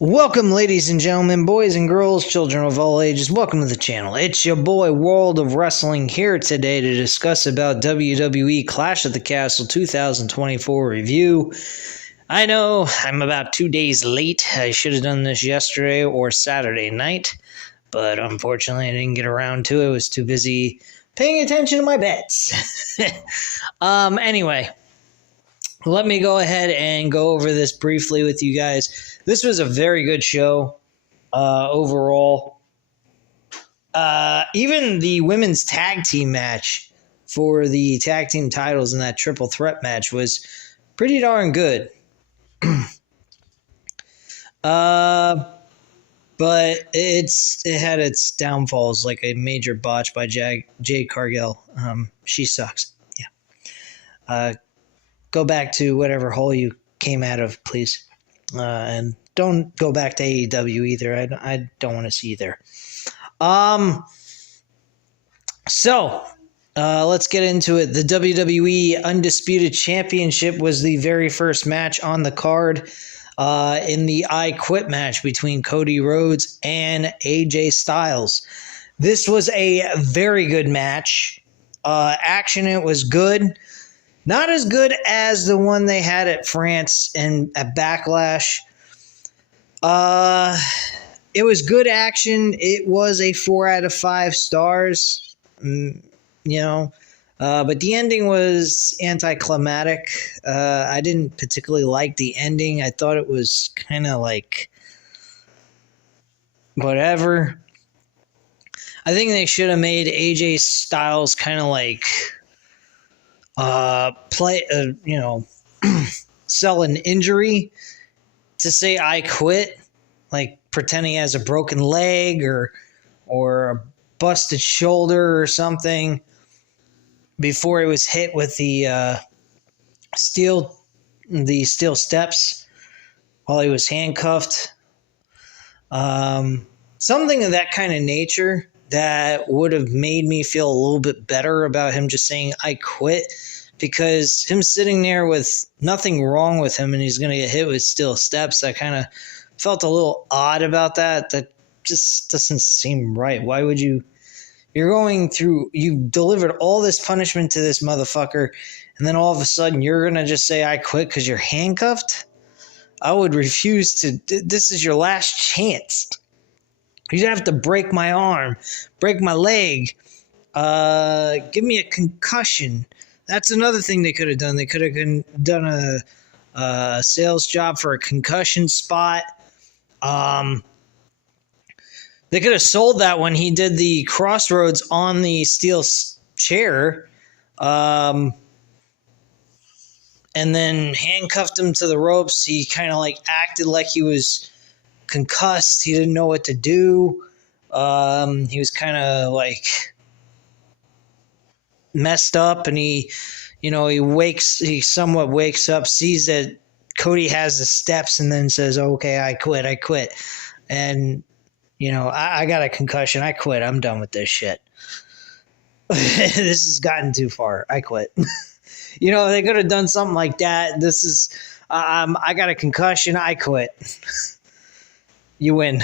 Welcome, ladies and gentlemen, boys and girls, children of all ages. Welcome to the channel. It's your boy, World of Wrestling, here today to discuss about WWE Clash at the Castle 2024 review. I know I'm about 2 days late. I should have done this yesterday or Saturday night, but unfortunately I didn't get around to it. I was too busy paying attention to my bets. Anyway, let me go ahead and go over this briefly with you guys. This was a very good show overall. Even the women's tag team match for the tag team titles in that triple threat match was pretty darn good. But it had its downfalls, like a major botch by Jade Cargill. She sucks. Yeah. Go back to whatever hole you came out of, please. And don't go back to AEW either. I don't want to see you there. So let's get into it. The WWE Undisputed Championship was the very first match on the card in the I Quit match between Cody Rhodes and AJ Styles. This was a very good match. Action, it was good. Not as good as the one they had at France and at Backlash. It was good action. It was a 4 out of 5 stars, but the ending was anticlimactic. I didn't particularly like the ending. I thought it was kind of like whatever. I think they should have made AJ Styles kind of like sell an injury to say I quit, like pretending he has a broken leg or a busted shoulder or something before he was hit with the steel steps while he was handcuffed. Something of that kind of nature that would have made me feel a little bit better about him just saying I quit, because him sitting there with nothing wrong with him and he's going to get hit with steel steps, I kind of felt a little odd about that. That just doesn't seem right. Why would you delivered all this punishment to this motherfucker, and then all of a sudden you're going to just say I quit because you're handcuffed? I would refuse to. This is your last chance. You'd have to break my arm, break my leg, give me a concussion. That's another thing they could have done. They could have done a sales job for a concussion spot. They could have sold that when he did the crossroads on the steel chair, and then handcuffed him to the ropes. He kind of like acted like he was concussed. He didn't know what to do. He was kind of like messed up, and he somewhat wakes up, sees that Cody has the steps, and then says, okay, I quit. And I got a concussion. I quit. I'm done with this shit. This has gotten too far. I quit. They could have done something like that. This is I got a concussion. I quit. You win.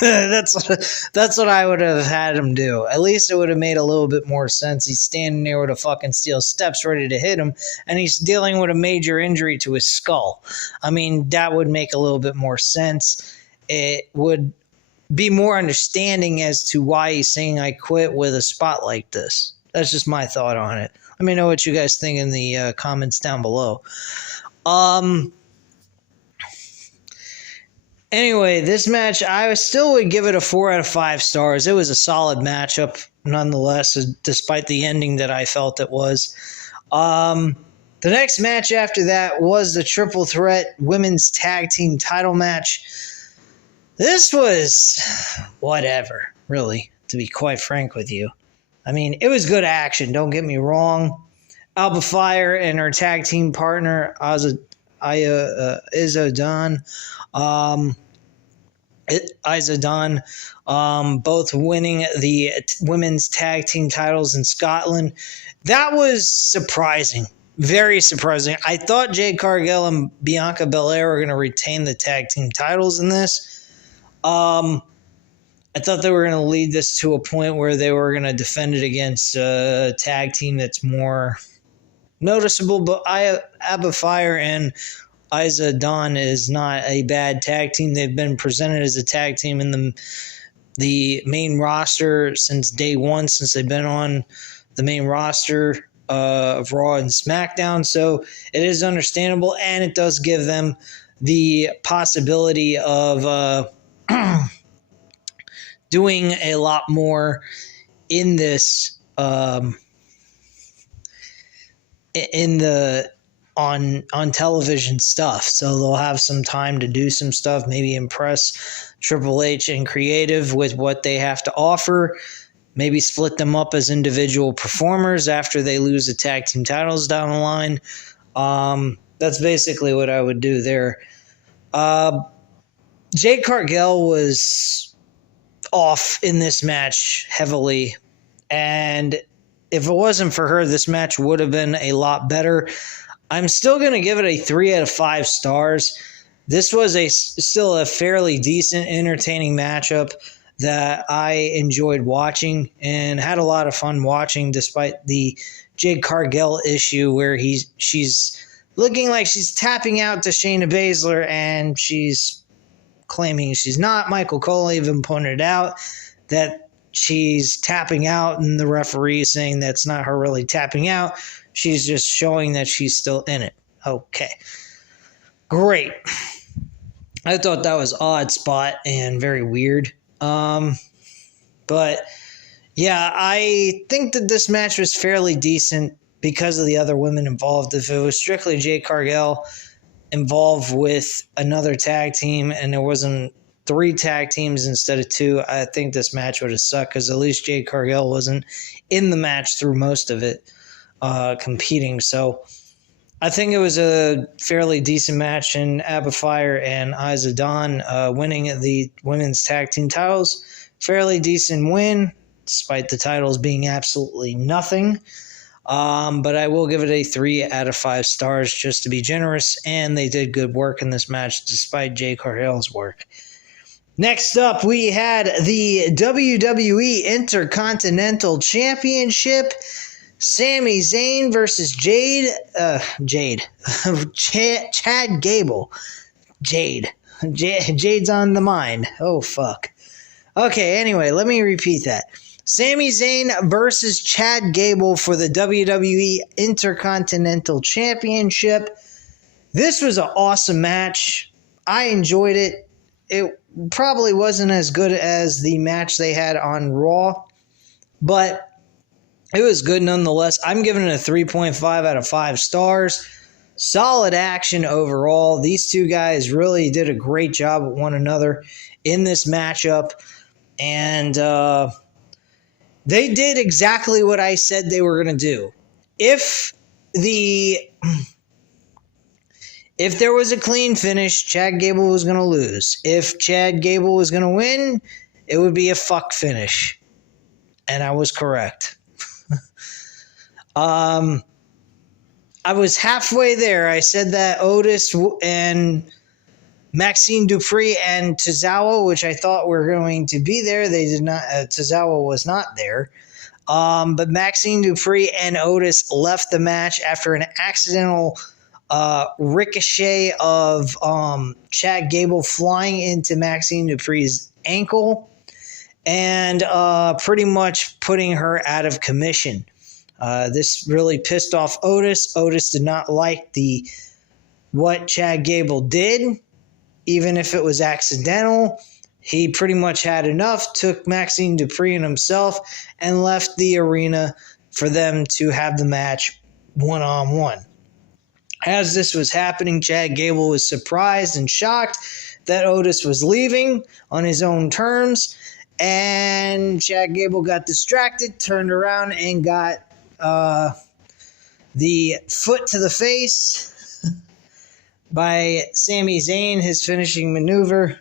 That's what I would have had him do. At least it would have made a little bit more sense. He's standing there with a fucking steel steps ready to hit him, and he's dealing with a major injury to his skull. I mean, that would make a little bit more sense. It would be more understanding as to why he's saying I quit with a spot like this. That's just my thought on it. Let me know what you guys think in the comments down below. Anyway, this match, I still would give it a 4 out of 5 stars. It was a solid matchup, nonetheless, despite the ending that I felt it was. The next match after that was the Triple Threat Women's Tag Team title match. This was whatever, really, to be quite frank with you. I mean, it was good action, don't get me wrong. Alba Fire and her tag team partner, Izodon, both winning the women's tag team titles in Scotland. That was surprising. very surprising. I thought Jade Cargill and Bianca Belair were going to retain the tag team titles in this. I thought they were going to lead this to a point where they were going to defend it against a tag team that's more noticeable. But Abba Fire and Isa Dawn is not a bad tag team. They've been presented as a tag team in the main roster since day one, since they've been on the main roster of Raw and SmackDown. So it is understandable, and it does give them the possibility of doing a lot more in this on television stuff. So they'll have some time to do some stuff, maybe impress Triple H and creative with what they have to offer, maybe split them up as individual performers after they lose the tag team titles down the line. That's basically what I would do there. Jade Cargill was off in this match heavily, and if it wasn't for her, this match would have been a lot better. I'm still going to give it a 3 out of 5 stars. This was still a fairly decent, entertaining matchup that I enjoyed watching and had a lot of fun watching, despite the Jade Cargill issue where she's looking like she's tapping out to Shayna Baszler, and she's claiming she's not. Michael Cole even pointed out that she's tapping out, and the referee is saying that's not her really tapping out. She's just showing that she's still in it. Okay. Great. I thought that was odd spot and very weird. But yeah, I think that this match was fairly decent because of the other women involved. If it was strictly Jade Cargill involved with another tag team and there wasn't 3 tag teams instead of 2, I think this match would have sucked, because at least Jade Cargill wasn't in the match through most of it, competing. So I think it was a fairly decent match, and Abba Fire and Isa Dawn winning the women's tag team titles. Fairly decent win, despite the titles being absolutely nothing. But I will give it a 3 out of 5 stars just to be generous, and they did good work in this match despite Jade Cargill's work. Next up, we had the WWE Intercontinental Championship. Sami Zayn versus Chad Gable. Jade's on the mind. Oh, fuck. Okay, anyway, let me repeat that. Sami Zayn versus Chad Gable for the WWE Intercontinental Championship. This was an awesome match. I enjoyed it. It probably wasn't as good as the match they had on Raw, but it was good nonetheless. I'm giving it a 3.5 out of 5 stars. Solid action overall. These two guys really did a great job with one another in this matchup, and they did exactly what I said they were going to do. If there was a clean finish, Chad Gable was going to lose. If Chad Gable was going to win, it would be a fuck finish. And I was correct. I was halfway there. I said that Otis and Maxine Dupree and Tozawa, which I thought were going to be there. They did not. Tozawa was not there. But Maxine Dupree and Otis left the match after an accidental ricochet of Chad Gable flying into Maxine Dupree's ankle and pretty much putting her out of commission. This really pissed off Otis. Otis did not like what Chad Gable did, even if it was accidental. He pretty much had enough, took Maxine Dupree and himself, and left the arena for them to have the match one-on-one. As this was happening, Chad Gable was surprised and shocked that Otis was leaving on his own terms, and Chad Gable got distracted, turned around, and got the foot to the face by Sami Zayn, his finishing maneuver,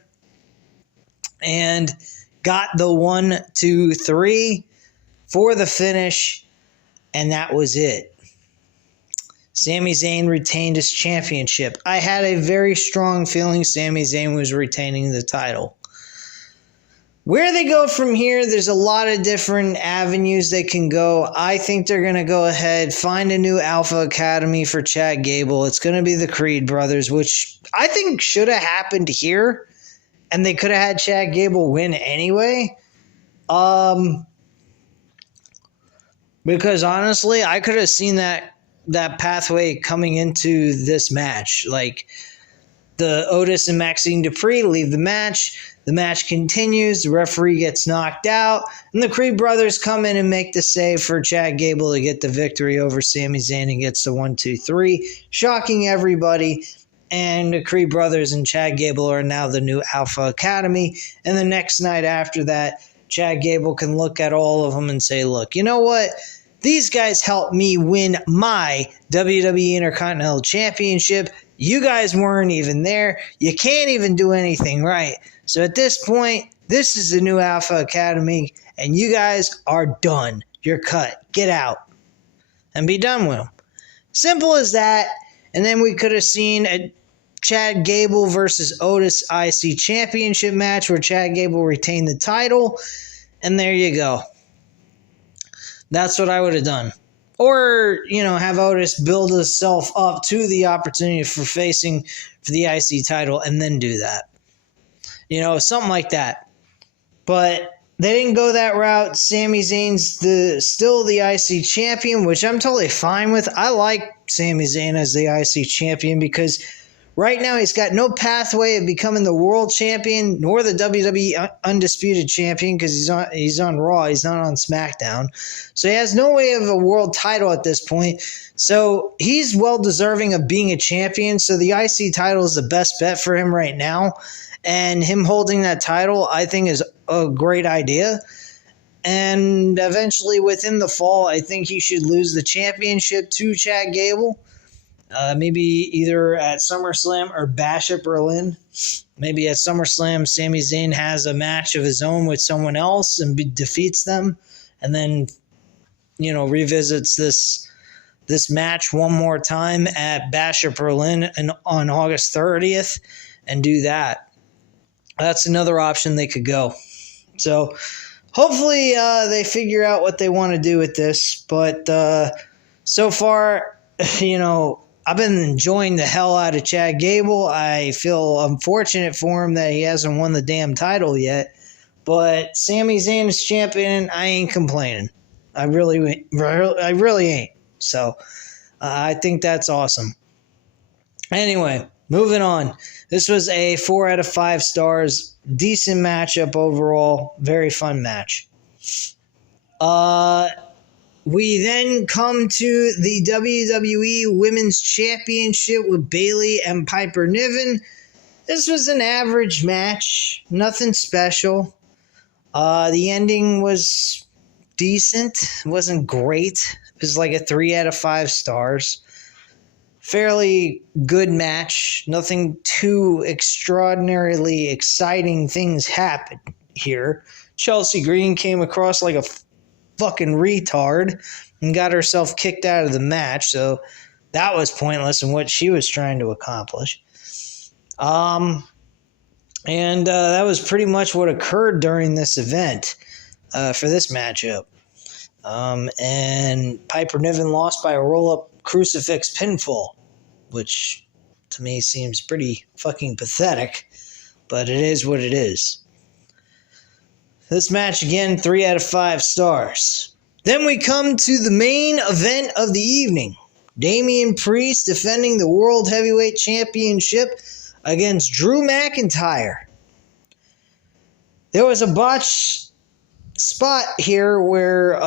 and got the 1, 2, 3 for the finish, and that was it. Sami Zayn retained his championship. I had a very strong feeling Sami Zayn was retaining the title. Where they go from here, there's a lot of different avenues they can go. I think they're going to go ahead, find a new Alpha Academy for Chad Gable. It's going to be the Creed brothers, which I think should have happened here, and they could have had Chad Gable win anyway. Because honestly, I could have seen that pathway coming into this match. Like, the Otis and Maxine Dupree leave the match. The match continues. The referee gets knocked out. And the Creed brothers come in and make the save for Chad Gable to get the victory over Sami Zayn and gets the 1-2-3, shocking everybody. And the Creed brothers and Chad Gable are now the new Alpha Academy. And the next night after that, Chad Gable can look at all of them and say, look, you know what? These guys helped me win my WWE Intercontinental Championship. You guys weren't even there. You can't even do anything right. So at this point, this is the new Alpha Academy, and you guys are done. You're cut. Get out. And be done with them. Simple as that. And then we could have seen a Chad Gable versus Otis IC Championship match where Chad Gable retained the title. And there you go. That's what I would have done. Or, have Otis build himself up to the opportunity for facing for the IC title and then do that. Something like that. But they didn't go that route. Sami Zayn's still the IC champion, which I'm totally fine with. I like Sami Zayn as the IC champion because right now he's got no pathway of becoming the world champion nor the WWE undisputed champion because he's on Raw. He's not on SmackDown. So he has no way of a world title at this point. So he's well deserving of being a champion. So the IC title is the best bet for him right now. And him holding that title, I think, is a great idea. And eventually, within the fall, I think he should lose the championship to Chad Gable. Maybe either at SummerSlam or Bash at Berlin. Maybe at SummerSlam, Sami Zayn has a match of his own with someone else and defeats them. And then, revisits this match one more time at Bash at Berlin on August 30th and do that. That's another option they could go. So hopefully they figure out what they want to do with this. But so far, I've been enjoying the hell out of Chad Gable. I feel unfortunate for him that he hasn't won the damn title yet. But Sami Zayn is champion. I ain't complaining. I really ain't. So I think that's awesome. Anyway, moving on. This was a 4 out of 5 stars. Decent matchup overall. Very fun match. We then come to the WWE Women's Championship with Bayley and Piper Niven. This was an average match. Nothing special. The ending was decent. It wasn't great. It was like a 3 out of 5 stars. Fairly good match. Nothing too extraordinarily exciting things happened here. Chelsea Green came across like a fucking retard and got herself kicked out of the match, so that was pointless in what she was trying to accomplish. And that was pretty much what occurred during this event for this matchup. And Piper Niven lost by a roll-up crucifix pinfall, which to me seems pretty fucking pathetic, but it is what it is. This match, again, 3 out of 5 stars. Then we come to the main event of the evening. Damian Priest defending the World Heavyweight Championship against Drew McIntyre. There was a botched spot here where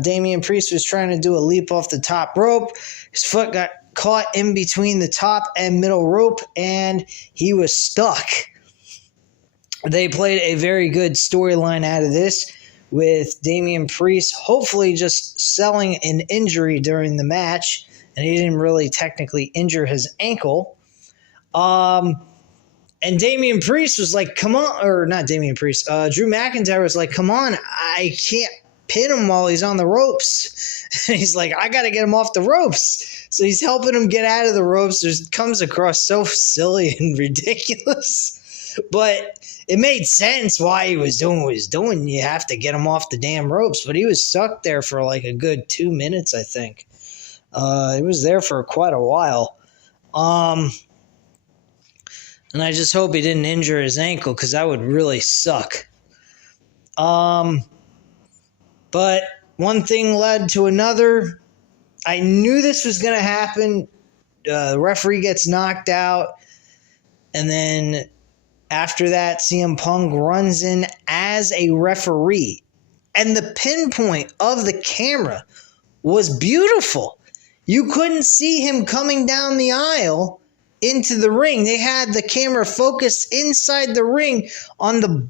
Damian Priest was trying to do a leap off the top rope. His foot got caught in between the top and middle rope, and he was stuck. They played a very good storyline out of this, with Damian Priest hopefully just selling an injury during the match, and he didn't really technically injure his ankle. And Damian Priest was like, come on, or not Damian Priest, Drew McIntyre was like, come on, I can't pin him while he's on the ropes. And he's like, I got to get him off the ropes. So he's helping him get out of the ropes. It comes across so silly and ridiculous. But it made sense why he was doing what he was doing. You have to get him off the damn ropes. But he was stuck there for like a good 2 minutes, I think. He was there for quite a while. And I just hope he didn't injure his ankle, because that would really suck. But one thing led to another. I knew this was going to happen. The referee gets knocked out. And then after that, CM Punk runs in as a referee. And the pinpoint of the camera was beautiful. You couldn't see him coming down the aisle into the ring. They had the camera focused inside the ring on the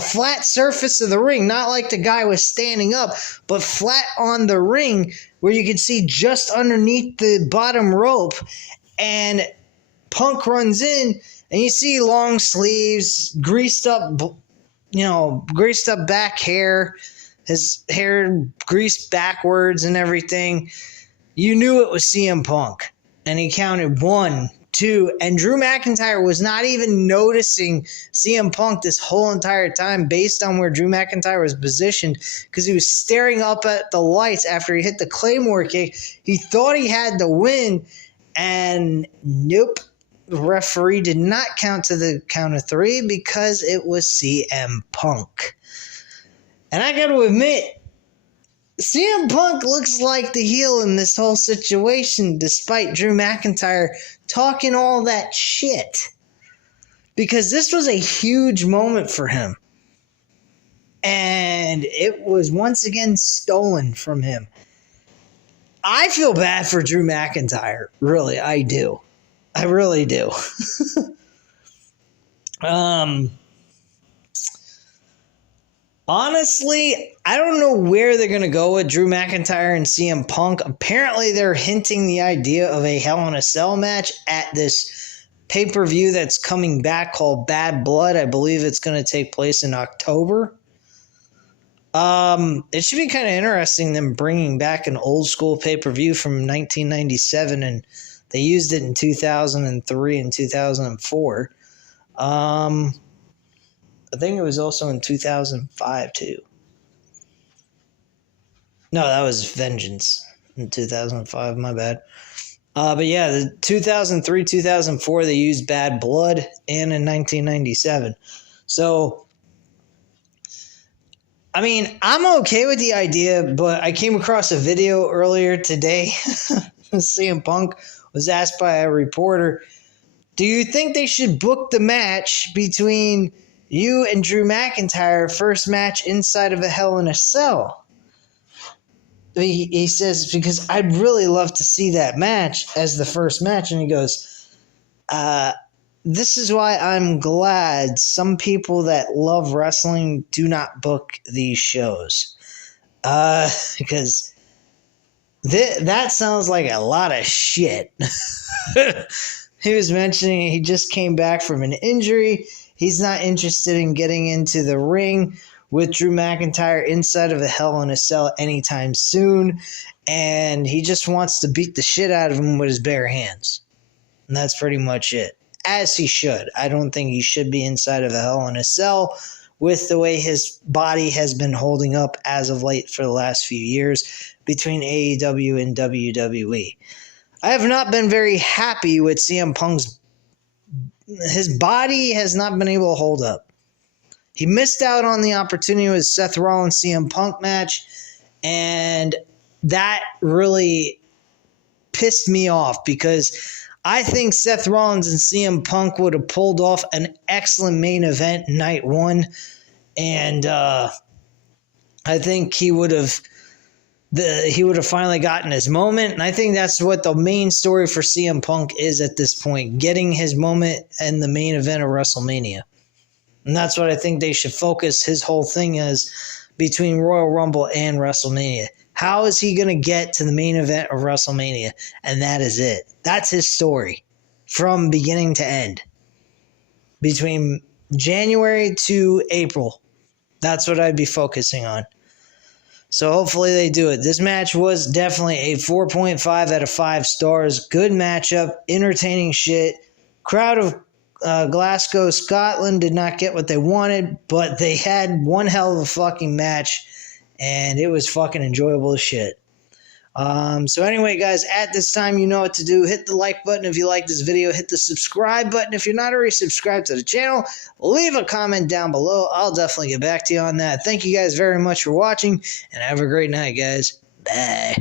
flat surface of the ring, not like the guy was standing up, but flat on the ring where you could see just underneath the bottom rope. And Punk runs in, and you see long sleeves, greased up back hair, his hair greased backwards and everything. You knew it was CM Punk. And he counted 1, 2, and Drew McIntyre was not even noticing CM Punk this whole entire time based on where Drew McIntyre was positioned, because he was staring up at the lights after he hit the Claymore kick. He thought he had the win, and nope. The referee did not count to the count of 3 because it was CM Punk. And I got to admit, CM Punk looks like the heel in this whole situation, despite Drew McIntyre talking all that shit. Because this was a huge moment for him. And it was once again stolen from him. I feel bad for Drew McIntyre. Really, I do. I really do. Honestly, I don't know where they're going to go with Drew McIntyre and CM Punk. Apparently, they're hinting the idea of a Hell in a Cell match at this pay-per-view that's coming back called Bad Blood. I believe it's going to take place in October. It should be kind of interesting, them bringing back an old school pay-per-view from 1997, and they used it in 2003 and 2004. I think it was also in 2005 too. No, that was Vengeance in 2005. My bad. But yeah, the 2003, 2004, they used Bad Blood, and in 1997. So, I mean, I'm okay with the idea, but I came across a video earlier today. CM Punk was asked by a reporter, do you think they should book the match between you and Drew McIntyre, first match inside of a Hell in a Cell? He says, because I'd really love to see that match as the first match. And he goes, this is why I'm glad some people that love wrestling do not book these shows. Because that sounds like a lot of shit. He was mentioning he just came back from an injury. He's not interested in getting into the ring with Drew McIntyre inside of a Hell in a Cell anytime soon. And he just wants to beat the shit out of him with his bare hands. And that's pretty much it. As he should. I don't think he should be inside of a Hell in a Cell with the way his body has been holding up as of late for the last few years between AEW and WWE. I have not been very happy with CM Punk's. His body has not been able to hold up. He missed out on the opportunity with Seth Rollins CM Punk match, and that really pissed me off because I think Seth Rollins and CM Punk would have pulled off an excellent main event night one, and I think he would have finally gotten his moment, and I think that's what the main story for CM Punk is at this point, getting his moment in the main event of WrestleMania. And that's what I think they should focus his whole thing as between Royal Rumble and WrestleMania. How is he going to get to the main event of WrestleMania? And that is it. That's his story from beginning to end. Between January to April. That's what I'd be focusing on. So hopefully they do it. This match was definitely a 4.5 out of 5 stars. Good matchup, entertaining shit. Crowd of Glasgow, Scotland did not get what they wanted, but they had one hell of a fucking match, and it was fucking enjoyable as shit. So anyway, guys, at this time, you know what to do. Hit the like button if you like this video. Hit the subscribe button if you're not already subscribed to the channel. Leave a comment down below. I'll definitely get back to you on that. Thank you guys very much for watching, and have a great night, guys. Bye.